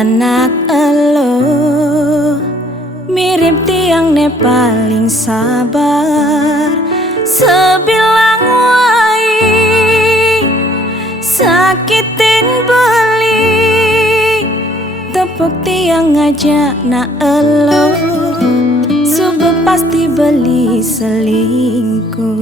anak elo mirip tiang ne paling sabar, sebilang wai sakitin beli, tepuk tiang ngajak nak elo, subuh pasti beli selingkuh.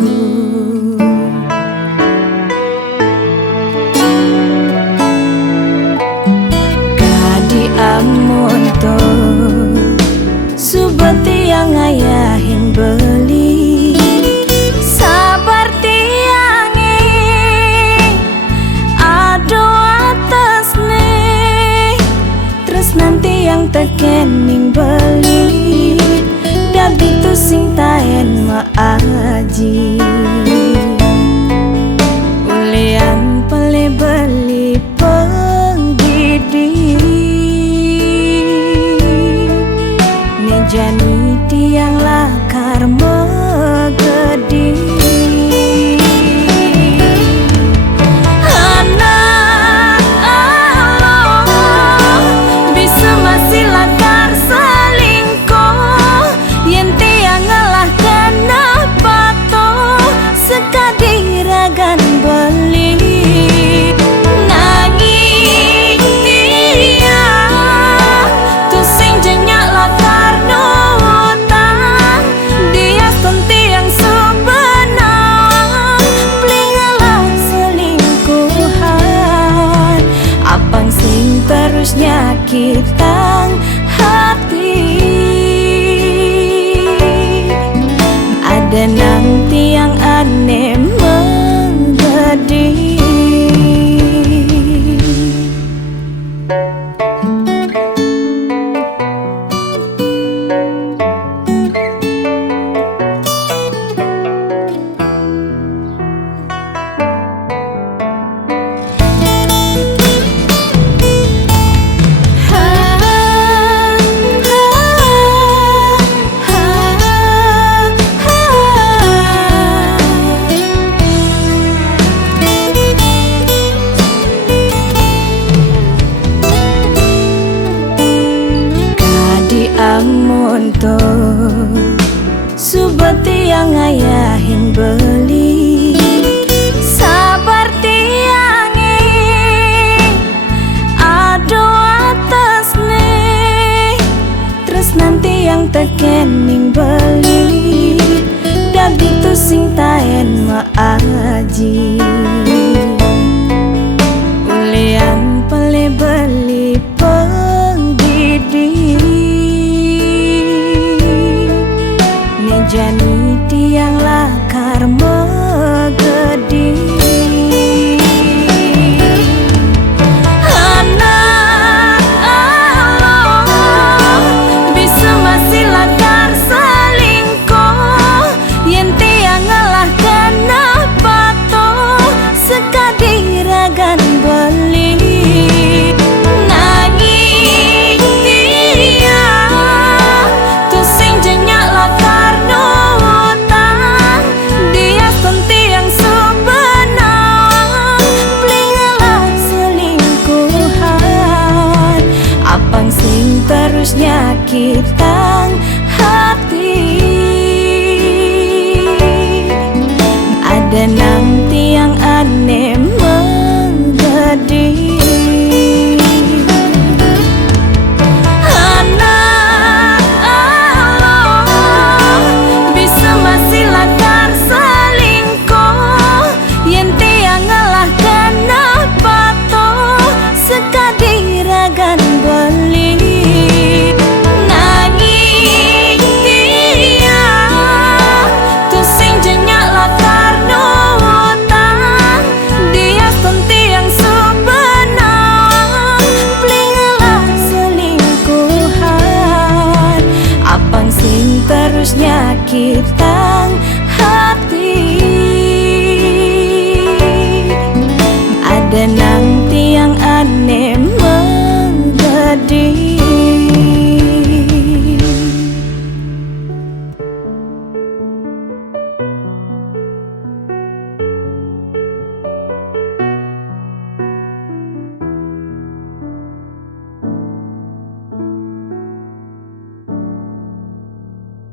Amun to subet tiang ayahin beli, sabar tiange ado atas ne, terus nanti yang tekening beli, dan itu sing taen maaji ulian pele beli penggidi. Jani tiang lakar megedi, anak Allah bisa masih lakar selingkuh, yen tiang ngalah kenapa toh sekadi ragan beli. Terus nyakitan hati, ada nanti yang aneh menjadi. Amun to subet tiang ayahin beli, sabar tiange ado atas ne, terus nanti yang tekening beli, dan itu sing taen maaji ulian pele beli penggidi. Jani tiang lakar megedi, anak Allah bisa masih lakar selingkuh, yen tiang ngalah kenapa toh sekadi ragan beli. Terus nyakitan hati, ada nanti yang aneh menjadi. Anak Allah bisa masih lakar selingkuh, yen tiang ngalah kenapa toh sekadi ragan beli. Terus nyakitan hati, ada nanti yang aneh